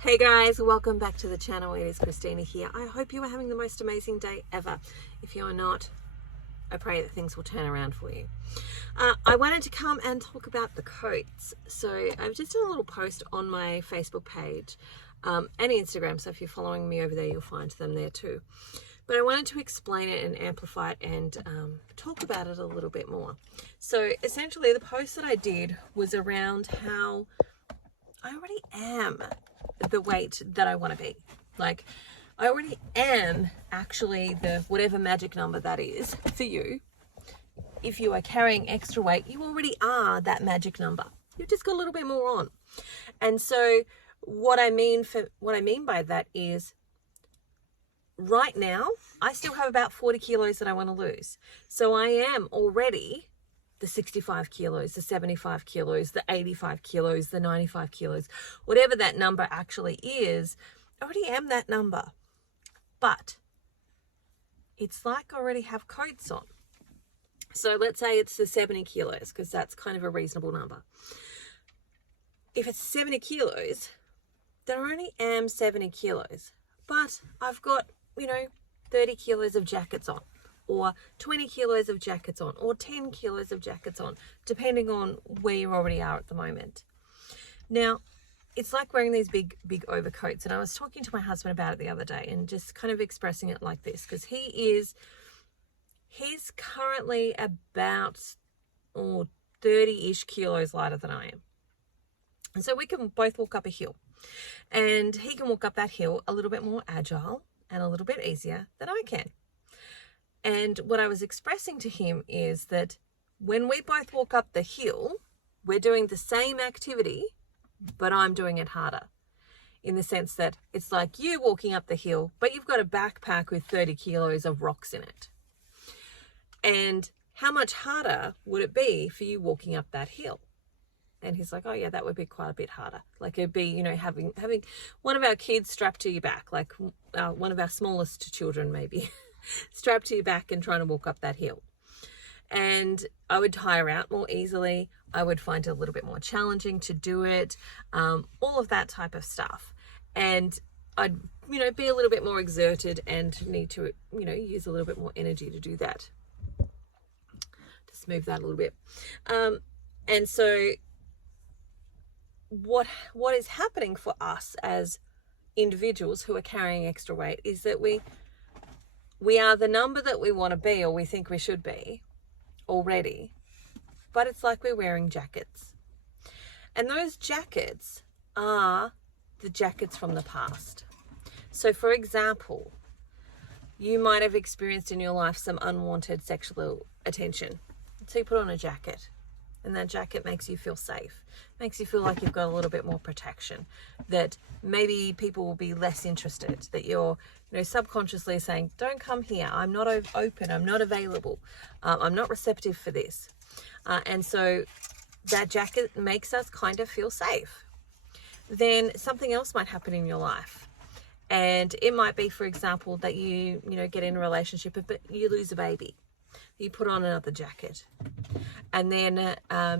Hey guys, welcome back to the channel. It is Christina here. I hope you are having the most amazing day ever. If you are not, I pray that things will turn around for you. I wanted to come and talk about the coats. So I've just done a little post on my Facebook page and Instagram. So if you're following me over there, you'll find them there too. But I wanted to explain it and amplify it and talk about it a little bit more. So essentially the post that I did was around how I already am the weight that I want to be. Like, I already am actually the whatever magic number that is for you. If you are carrying extra weight, you already are that magic number. You've just got a little bit more on. And so what I mean by that is right now, I still have about 40 kilos that I want to lose. So I am already the 65 kilos, the 75 kilos, the 85 kilos, the 95 kilos, whatever that number actually is, I already am that number. But it's like I already have coats on. So let's say it's the 70 kilos, because that's kind of a reasonable number. If it's 70 kilos, then I only am 70 kilos. But I've got, 30 kilos of jackets on, or 20 kilos of jackets on, or 10 kilos of jackets on, depending on where you already are at the moment. Now, it's like wearing these big overcoats. And I was talking to my husband about it the other day and just kind of expressing it like this, because he's currently about 30-ish kilos lighter than I am. And so we can both walk up a hill, and he can walk up that hill a little bit more agile and a little bit easier than I can. And what I was expressing to him is that when we both walk up the hill, we're doing the same activity, but I'm doing it harder. In the sense that it's like you walking up the hill, but you've got a backpack with 30 kilos of rocks in it. And how much harder would it be for you walking up that hill? And he's like, oh yeah, that would be quite a bit harder. Like it'd be, having one of our kids strapped to your back, like one of our smallest children maybe, strapped to your back and trying to walk up that hill. And I would tire out more easily. I would find it a little bit more challenging to do it, all of that type of stuff. And I'd, be a little bit more exerted and need to, use a little bit more energy to do that. Just move that a little bit. And so what is happening for us as individuals who are carrying extra weight is that we are the number that we want to be, or we think we should be already, but it's like we're wearing jackets. And those jackets are the jackets from the past. So for example, you might have experienced in your life some unwanted sexual attention. So you put on a jacket, and that jacket makes you feel safe, makes you feel like you've got a little bit more protection, that maybe people will be less interested, that you're subconsciously saying, don't come here, I'm not open, I'm not available, I'm not receptive for this. And so that jacket makes us kind of feel safe. Then something else might happen in your life. And it might be, for example, that you get in a relationship, but you lose a baby. You put on another jacket. And then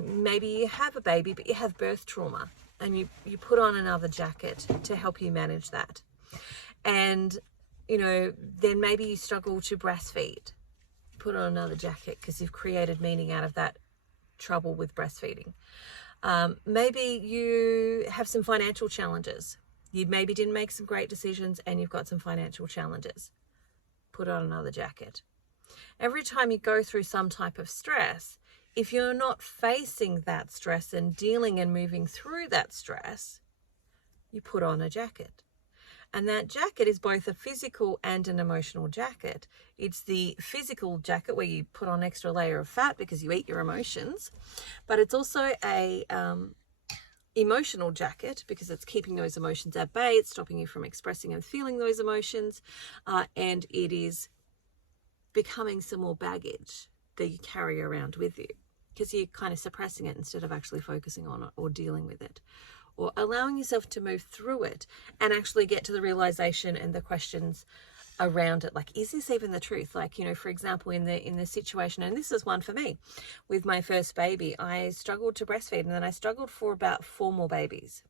maybe you have a baby, but you have birth trauma, and you put on another jacket to help you manage that. And, then maybe you struggle to breastfeed. Put on another jacket because you've created meaning out of that trouble with breastfeeding. Maybe you have some financial challenges. You maybe didn't make some great decisions and you've got some financial challenges. Put on another jacket. Every time you go through some type of stress, if you're not facing that stress and dealing and moving through that stress, you put on a jacket. And that jacket is both a physical and an emotional jacket. It's the physical jacket where you put on extra layer of fat because you eat your emotions, but it's also a emotional jacket because it's keeping those emotions at bay. It's stopping you from expressing and feeling those emotions, and it is becoming some more baggage that you carry around with you because you're kind of suppressing it instead of actually focusing on it or dealing with it, or allowing yourself to move through it and actually get to the realization and the questions around it. Like, is this even the truth? Like, for example, in the situation, and this is one for me, with my first baby, I struggled to breastfeed, and then I struggled for about 4 more babies.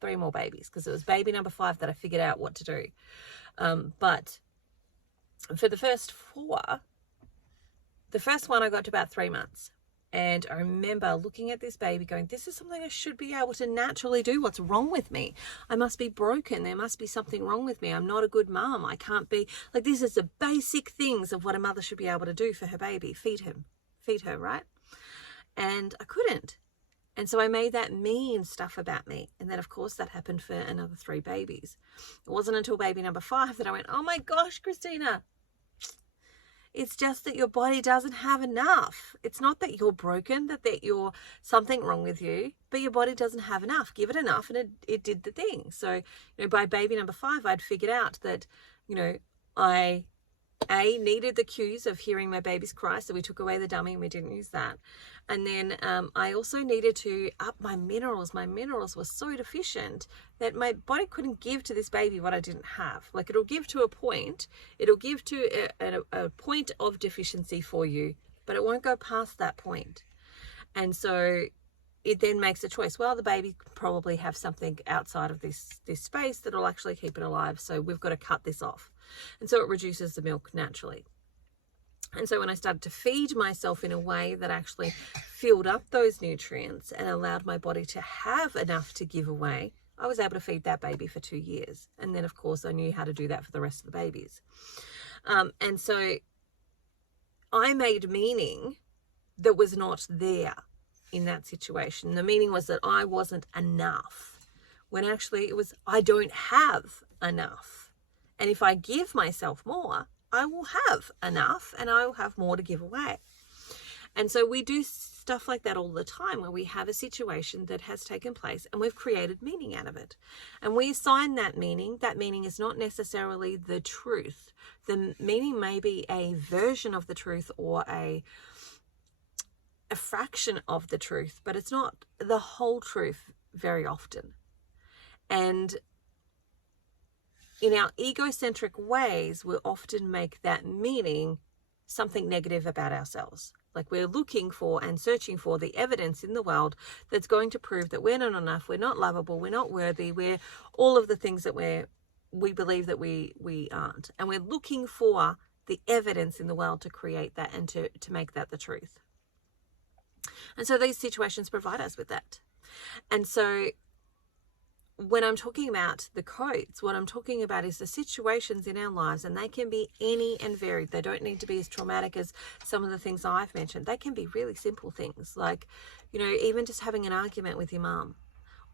3 more babies, because it was baby number 5 that I figured out what to do. But for the first 4, the first one I got to about 3 months. And I remember looking at this baby going, this is something I should be able to naturally do. What's wrong with me? I must be broken. There must be something wrong with me. I'm not a good mom. I can't be, like, this is the basic things of what a mother should be able to do for her baby. Feed her, right? And I couldn't. And so I made that mean stuff about me. And then, of course, that happened for another 3 babies. It wasn't until baby number 5 that I went, oh my gosh, Christina, it's just that your body doesn't have enough. It's not that you're broken, that you're something wrong with you, but your body doesn't have enough. Give it enough and it did the thing. So, by baby number 5, I'd figured out that, I needed the cues of hearing my baby's cry. So we took away the dummy and we didn't use that. And then I also needed to up my minerals. My minerals were so deficient that my body couldn't give to this baby what I didn't have. Like, it'll give to a point. It'll give to a point of deficiency for you, but it won't go past that point. And so it then makes a choice. Well, the baby could probably have something outside of this space that'll actually keep it alive. So we've got to cut this off. And so it reduces the milk naturally. And so when I started to feed myself in a way that actually filled up those nutrients and allowed my body to have enough to give away, I was able to feed that baby for 2 years. And then, of course, I knew how to do that for the rest of the babies. And so I made meaning that was not there in that situation. The meaning was that I wasn't enough, when actually it was, I don't have enough. And if I give myself more, I will have enough and I will have more to give away. And so we do stuff like that all the time, where we have a situation that has taken place and we've created meaning out of it. And we assign that meaning. That meaning is not necessarily the truth. The meaning may be a version of the truth or a fraction of the truth, but it's not the whole truth very often. And in our egocentric ways, we often make that meaning something negative about ourselves. Like, we're looking for and searching for the evidence in the world that's going to prove that we're not enough, we're not lovable, we're not worthy, we're all of the things that we believe that we aren't. And we're looking for the evidence in the world to create that and to make that the truth. And so these situations provide us with that. And so when I'm talking about the codes, what I'm talking about is the situations in our lives, and they can be any and varied. They don't need to be as traumatic as some of the things I've mentioned. They can be really simple things, like, even just having an argument with your mum,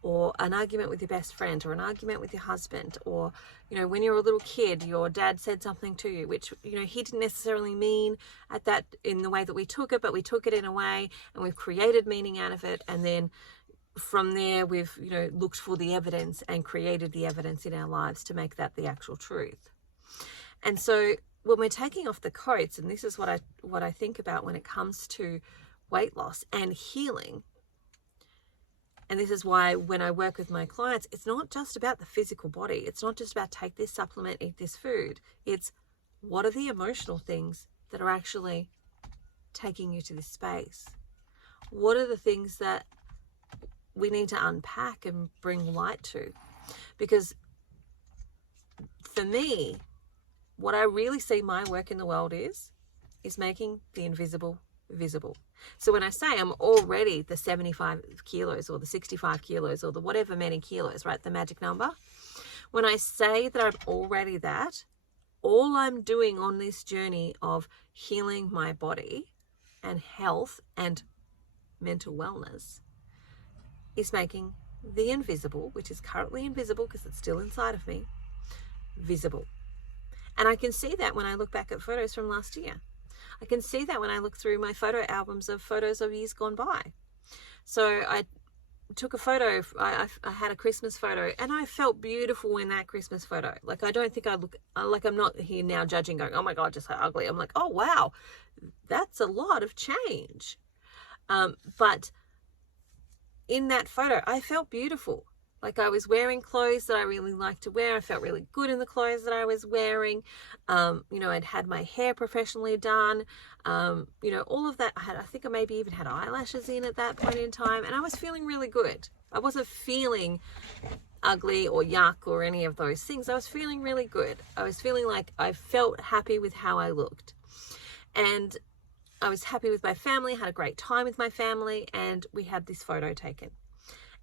or an argument with your best friend, or an argument with your husband, or, when you're a little kid, your dad said something to you, which, he didn't necessarily mean at that in the way that we took it, but we took it in a way and we've created meaning out of it. And then from there, we've, looked for the evidence and created the evidence in our lives to make that the actual truth. And so when we're taking off the coats, and this is what I think about when it comes to weight loss and healing, and this is why when I work with my clients, it's not just about the physical body. It's not just about take this supplement, eat this food. It's what are the emotional things that are actually taking you to this space? What are the things that we need to unpack and bring light to? Because for me, what I really see my work in the world is making the invisible visible. So when I say I'm already the 75 kilos or the 65 kilos or the whatever many kilos, right, the magic number, when I say that I'm already that, all I'm doing on this journey of healing my body and health and mental wellness is making the invisible, which is currently invisible because it's still inside of me, visible. And I can see that when I look back at photos from last year. I can see that when I look through my photo albums of photos of years gone by. So I took a photo, I had a Christmas photo, and I felt beautiful in that Christmas photo. Like, I don't think I look, like, I'm not here now judging going, oh my God, just so ugly. I'm like, oh wow, that's a lot of change. But in that photo, I felt beautiful. Like, I was wearing clothes that I really like to wear. I felt really good in the clothes that I was wearing. I'd had my hair professionally done. All of that. I think I maybe even had eyelashes in at that point in time. And I was feeling really good. I wasn't feeling ugly or yuck or any of those things. I was feeling really good. I was feeling like I felt happy with how I looked. And I was happy with my family, had a great time with my family, and we had this photo taken.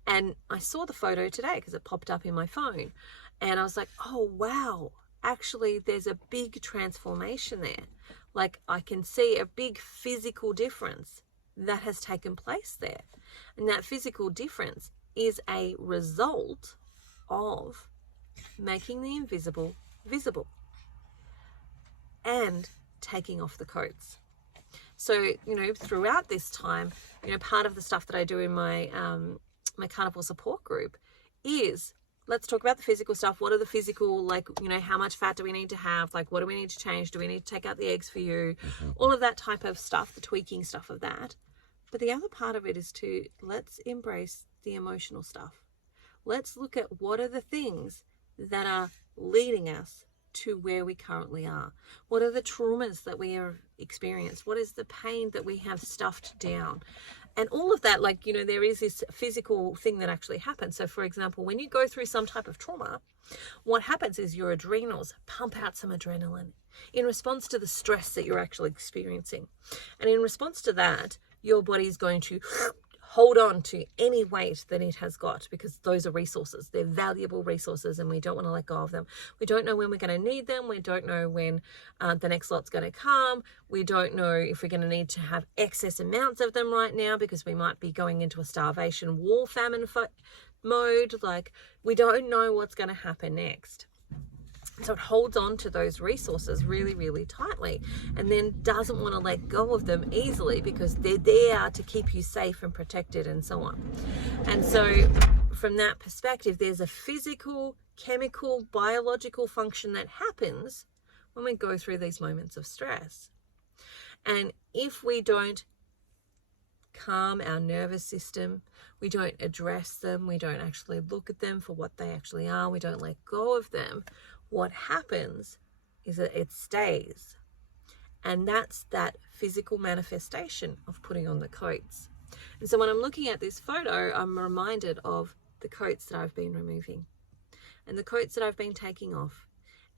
And I saw the photo today because it popped up in my phone. And I was like, oh, wow, actually, there's a big transformation there. Like, I can see a big physical difference that has taken place there. And that physical difference is a result of making the invisible visible and taking off the coats. So, you know, throughout this time, you know, part of the stuff that I do in my my carnivore support group is, let's talk about the physical stuff. What are the physical, like, you know, how much fat do we need to have? Like, what do we need to change? Do we need to take out the eggs for you? All of that type of stuff, the tweaking stuff of that. But the other part of it is to, let's embrace the emotional stuff. Let's look at what are the things that are leading us to where we currently are. What are the traumas that we have experienced? What is the pain that we have stuffed down? And all of that, like, you know, there is this physical thing that actually happens. So, for example, when you go through some type of trauma, what happens is your adrenals pump out some adrenaline in response to the stress that you're actually experiencing. And in response to that, your body is going to hold on to any weight that it has got, because those are resources. They're valuable resources and we don't want to let go of them. We don't know when we're going to need them. We don't know when the next lot's going to come. We don't know if we're going to need to have excess amounts of them right now because we might be going into a starvation, war, famine mode. Like, we don't know what's going to happen next. So it holds on to those resources really, really tightly, and then doesn't want to let go of them easily because they're there to keep you safe and protected and so on. And so from that perspective, there's a physical, chemical, biological function that happens when we go through these moments of stress. And if we don't calm our nervous system, we don't address them, we don't actually look at them for what they actually are, we don't let go of them, what happens is that it stays. And that's that physical manifestation of putting on the coats. And so when I'm looking at this photo, I'm reminded of the coats that I've been removing and the coats that I've been taking off.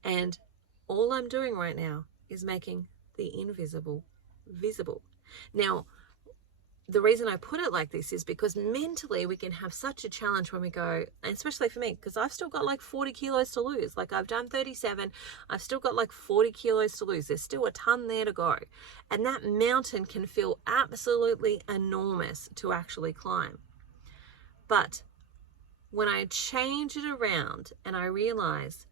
And all I'm doing right now is making the invisible visible. Now, the reason I put it like this is because mentally we can have such a challenge when we go, and especially for me, because I've still got like 40 kilos to lose. Like, I've done 37, I've still got like 40 kilos to lose. There's still a ton there to go. And that mountain can feel absolutely enormous to actually climb. But when I change it around and I realize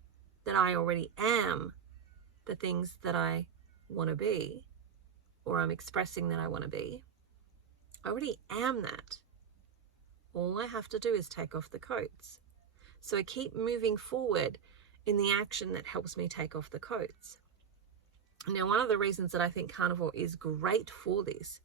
that I already am the things that I want to be, or I'm expressing that I want to be, I already am that. All I have to do is take off the coats. So I keep moving forward in the action that helps me take off the coats. Now, one of the reasons that I think carnivore is great for this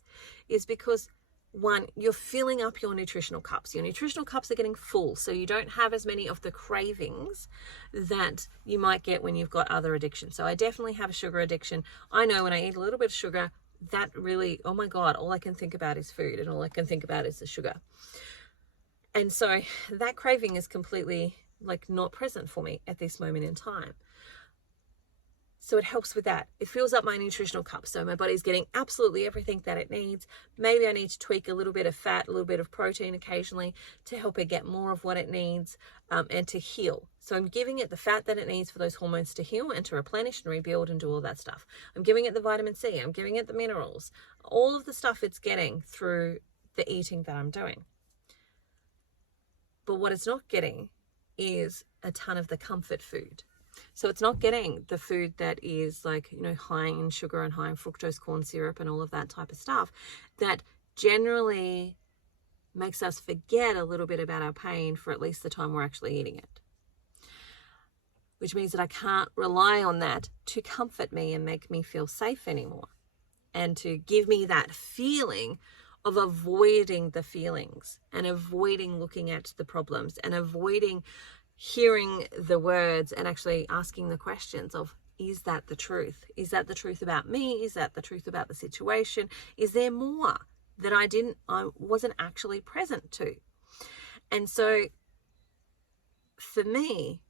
is because, one, you're filling up your nutritional cups. Your nutritional cups are getting full, so you don't have as many of the cravings that you might get when you've got other addictions. So I definitely have a sugar addiction. I know when I eat a little bit of sugar, that really, oh my God, all I can think about is food and all I can think about is the sugar. And so that craving is completely like not present for me at this moment in time. So it helps with that. It fills up my nutritional cup. So my body's getting absolutely everything that it needs. Maybe I need to tweak a little bit of fat, a little bit of protein occasionally to help it get more of what it needs and to heal. So I'm giving it the fat that it needs for those hormones to heal and to replenish and rebuild and do all that stuff. I'm giving it the vitamin C. I'm giving it the minerals. All of the stuff it's getting through the eating that I'm doing. But what it's not getting is a ton of the comfort food. So it's not getting the food that is like, you know, high in sugar and high in fructose corn syrup and all of that type of stuff that generally makes us forget a little bit about our pain for at least the time we're actually eating it. Which means that I can't rely on that to comfort me and make me feel safe anymore. And to give me that feeling of avoiding the feelings and avoiding looking at the problems and avoiding hearing the words and actually asking the questions of, is that the truth? Is that the truth about me? Is that the truth about the situation? Is there more that I wasn't actually present to? And so for me,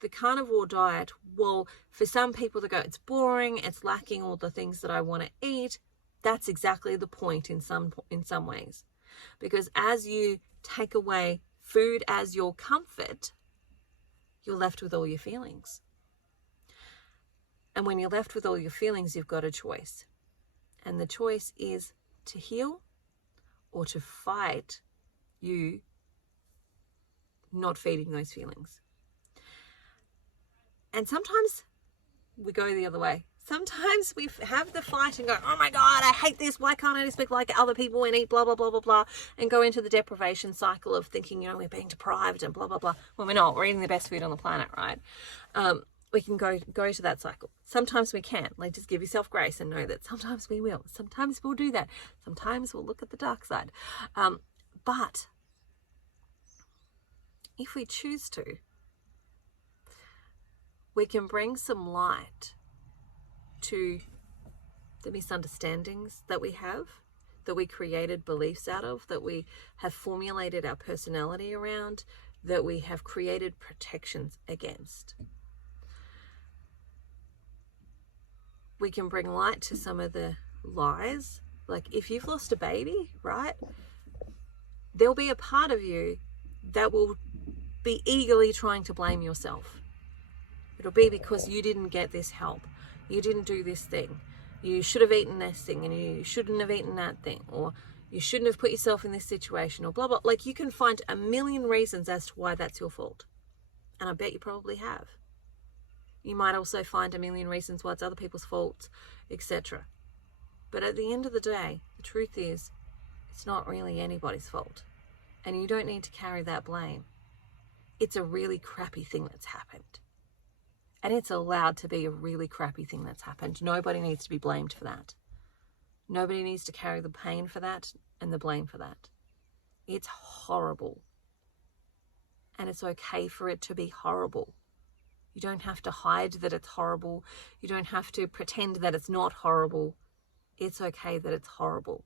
the carnivore diet, well, for some people to go, it's boring, it's lacking all the things that I want to eat. That's exactly the point in some ways. Because as you take away food as your comfort, you're left with all your feelings. And when you're left with all your feelings, you've got a choice. And the choice is to heal or to fight you not feeding those feelings. And sometimes we go the other way. Sometimes we have the fight and go, oh my God, I hate this. Why can't I just be like other people and eat blah, blah, blah, blah, blah, and go into the deprivation cycle of thinking, we're being deprived and blah, blah, blah. Well, we're not. We're eating the best food on the planet, right? We can go to that cycle. Sometimes we can. Like, just give yourself grace and know that sometimes we will. Sometimes we'll do that. Sometimes we'll look at the dark side. But if we choose to, we can bring some light to the misunderstandings that we have, that we created beliefs out of, that we have formulated our personality around, that we have created protections against. We can bring light to some of the lies. Like, if you've lost a baby, right, there'll be a part of you that will be eagerly trying to blame yourself. It'll be because you didn't get this help. You didn't do this thing. You should have eaten this thing and you shouldn't have eaten that thing. Or you shouldn't have put yourself in this situation, or blah, blah. Like, you can find a million reasons as to why that's your fault. And I bet you probably have. You might also find a million reasons why it's other people's faults, etc. But at the end of the day, the truth is, it's not really anybody's fault. And you don't need to carry that blame. It's a really crappy thing that's happened. And it's allowed to be a really crappy thing that's happened. Nobody needs to be blamed for that. Nobody needs to carry the pain for that and the blame for that. It's horrible. And it's okay for it to be horrible. You don't have to hide that it's horrible. You don't have to pretend that it's not horrible. It's okay that it's horrible.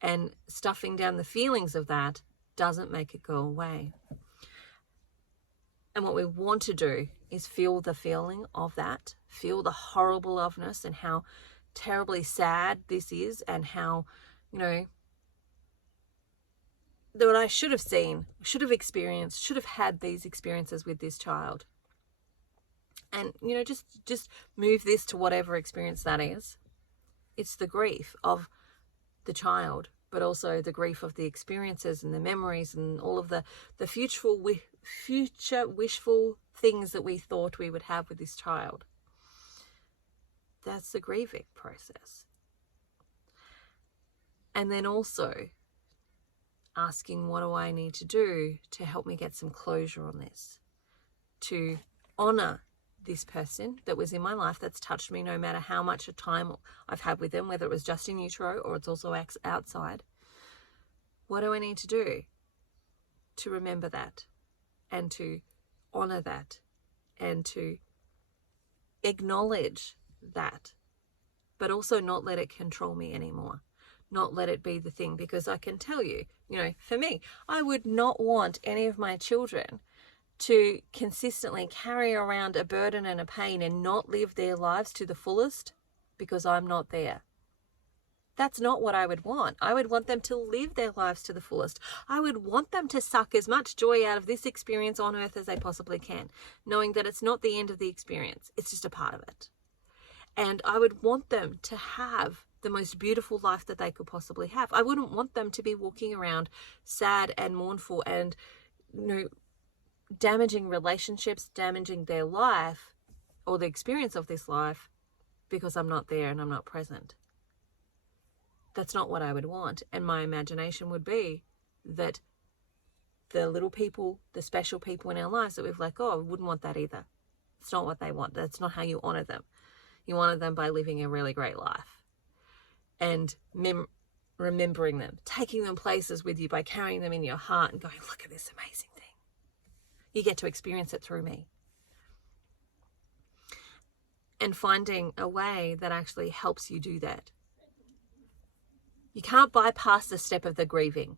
And stuffing down the feelings of that doesn't make it go away. And what we want to do is feel the feeling of that, feel the horrible ofness and how terribly sad this is, and how, that I should have seen, should have experienced, should have had these experiences with this child. And, just move this to whatever experience that is. It's the grief of the child, but also the grief of the experiences and the memories and all of the future wishful things that we thought we would have with this child. That's the grieving process. And then also asking, what do I need to do to help me get some closure on this? To honor this person that was in my life that's touched me, no matter how much of time I've had with them, whether it was just in utero or it's also outside. What do I need to do to remember that and to honor that and to acknowledge that, but also not let it control me anymore? Not let it be the thing, because I can tell you, for me, I would not want any of my children to consistently carry around a burden and a pain and not live their lives to the fullest because I'm not there. That's not what I would want. I would want them to live their lives to the fullest. I would want them to suck as much joy out of this experience on earth as they possibly can, knowing that it's not the end of the experience. It's just a part of it. And I would want them to have the most beautiful life that they could possibly have. I wouldn't want them to be walking around sad and mournful and, damaging relationships, damaging their life or the experience of this life because I'm not there and I'm not present. That's not what I would want. And my imagination would be that the little people, the special people in our lives that we've let go of, wouldn't want that either. It's not what they want. That's not how you honor them. You honor them by living a really great life and remembering them, taking them places with you by carrying them in your heart and going, look at this amazing thing. You get to experience it through me. And finding a way that actually helps you do that. You can't bypass the step of the grieving.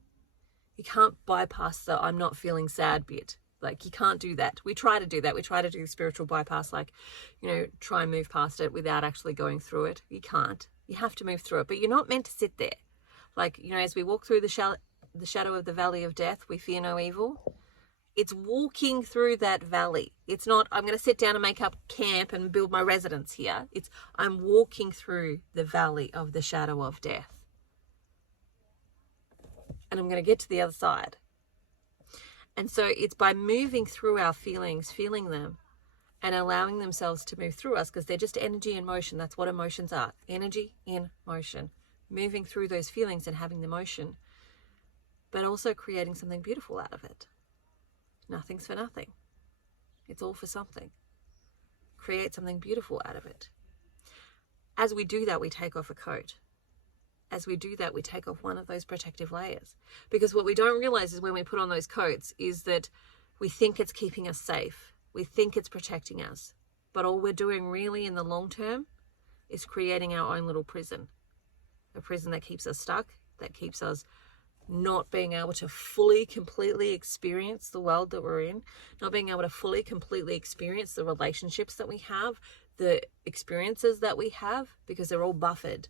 You can't bypass the I'm not feeling sad bit. Like, you can't do that. We try to do that. We try to do the spiritual bypass, like, try and move past it without actually going through it. You can't. You have to move through it. But you're not meant to sit there. Like, as we walk through the shadow of the valley of death, we fear no evil. It's walking through that valley. It's not, I'm going to sit down and make up camp and build my residence here. It's, I'm walking through the valley of the shadow of death. And I'm going to get to the other side. And so it's by moving through our feelings, feeling them, and allowing themselves to move through us, because they're just energy in motion. That's what emotions are. Energy in motion. Moving through those feelings and having the motion, but also creating something beautiful out of it. Nothing's for nothing. It's all for something. Create something beautiful out of it. As we do that, we take off a coat. As we do that, we take off one of those protective layers. Because what we don't realize is when we put on those coats is that we think it's keeping us safe. We think it's protecting us. But all we're doing really in the long term is creating our own little prison. A prison that keeps us stuck, that keeps us not being able to fully, completely experience the world that we're in, not being able to fully, completely experience the relationships that we have, the experiences that we have, because they're all buffered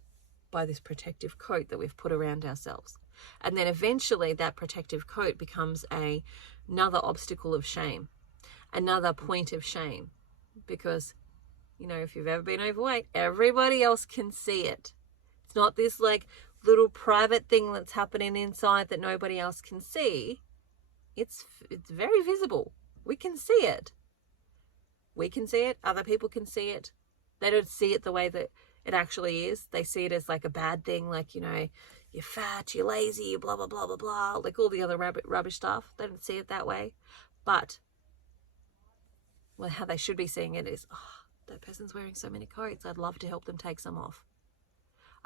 by this protective coat that we've put around ourselves. And then eventually that protective coat becomes another obstacle of shame, another point of shame, because, if you've ever been overweight, everybody else can see it. It's not this like little private thing that's happening inside that nobody else can see. It's very visible. We can see it. We can see it. Other people can see it. They don't see it the way that it actually is. They see it as like a bad thing, like, you're fat, you're lazy, you're blah, blah, blah, blah, blah, like all the other rubbish stuff. They don't see it that way. But how they should be seeing it is, that person's wearing so many coats. I'd love to help them take some off.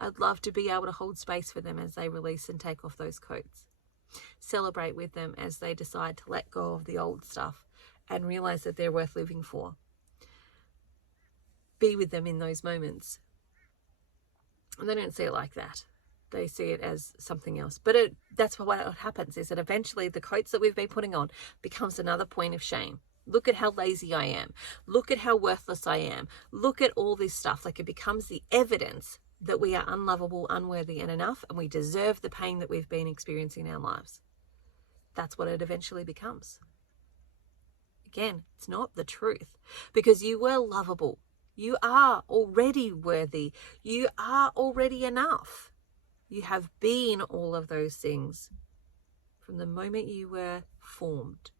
I'd love to be able to hold space for them as they release and take off those coats. Celebrate with them as they decide to let go of the old stuff and realize that they're worth living for. Be with them in those moments. And they don't see it like that. They see it as something else. But that's what happens, is that eventually the coats that we've been putting on becomes another point of shame. Look at how lazy I am. Look at how worthless I am. Look at all this stuff. Like, it becomes the evidence that we are unlovable, unworthy, and enough, and we deserve the pain that we've been experiencing in our lives. That's what it eventually becomes. Again, it's not the truth, because you were lovable. You are already worthy. You are already enough. You have been all of those things from the moment you were formed.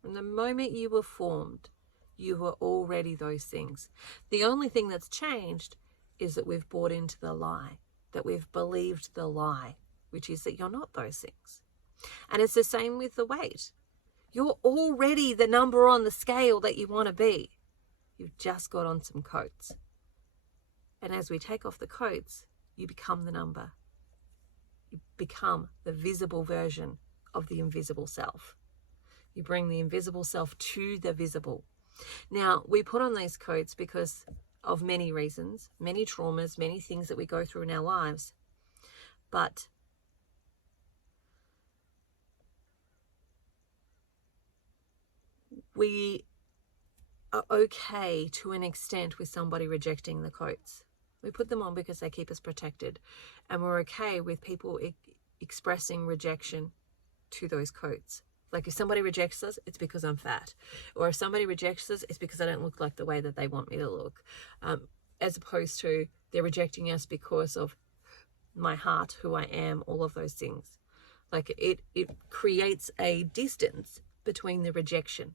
From the moment you were formed, you were already those things. The only thing that's changed is that we've bought into the lie, that we've believed the lie, which is that you're not those things. And it's the same with the weight. You're already the number on the scale that you want to be. You've just got on some coats. And as we take off the coats, you become the number. You become the visible version of the invisible self. You bring the invisible self to the visible. Now, we put on these coats because of many reasons, many traumas, many things that we go through in our lives. But we are okay to an extent with somebody rejecting the coats. We put them on because they keep us protected. And we're okay with people expressing rejection to those coats. Like, if somebody rejects us, it's because I'm fat. Or if somebody rejects us, it's because I don't look like the way that they want me to look. As opposed to they're rejecting us because of my heart, who I am, all of those things. Like, it creates a distance between the rejection.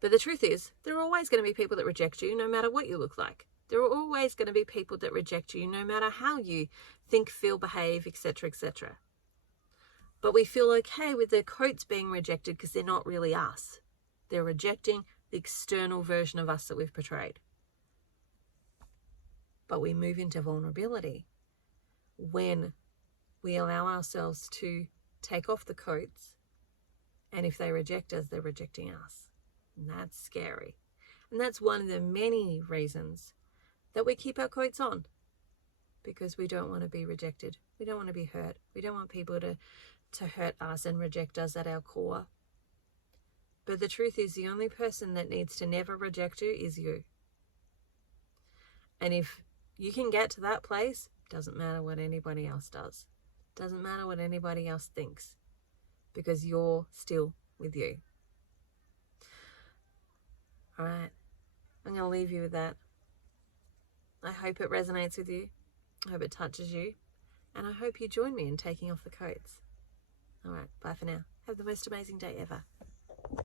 But the truth is, there are always going to be people that reject you no matter what you look like. There are always going to be people that reject you no matter how you think, feel, behave, etc., etc. But we feel okay with their coats being rejected because they're not really us. They're rejecting the external version of us that we've portrayed. But we move into vulnerability when we allow ourselves to take off the coats, and if they reject us, they're rejecting us. And that's scary. And that's one of the many reasons that we keep our coats on, because we don't want to be rejected. We don't want to be hurt. We don't want people to hurt us and reject us at our core. But the truth is, the only person that needs to never reject you is you. And if you can get to that place, doesn't matter what anybody else does. Doesn't matter what anybody else thinks. Because you're still with you. All right. I'm going to leave you with that. I hope it resonates with you. I hope it touches you. And I hope you join me in taking off the coats. All right. Bye for now. Have the most amazing day ever.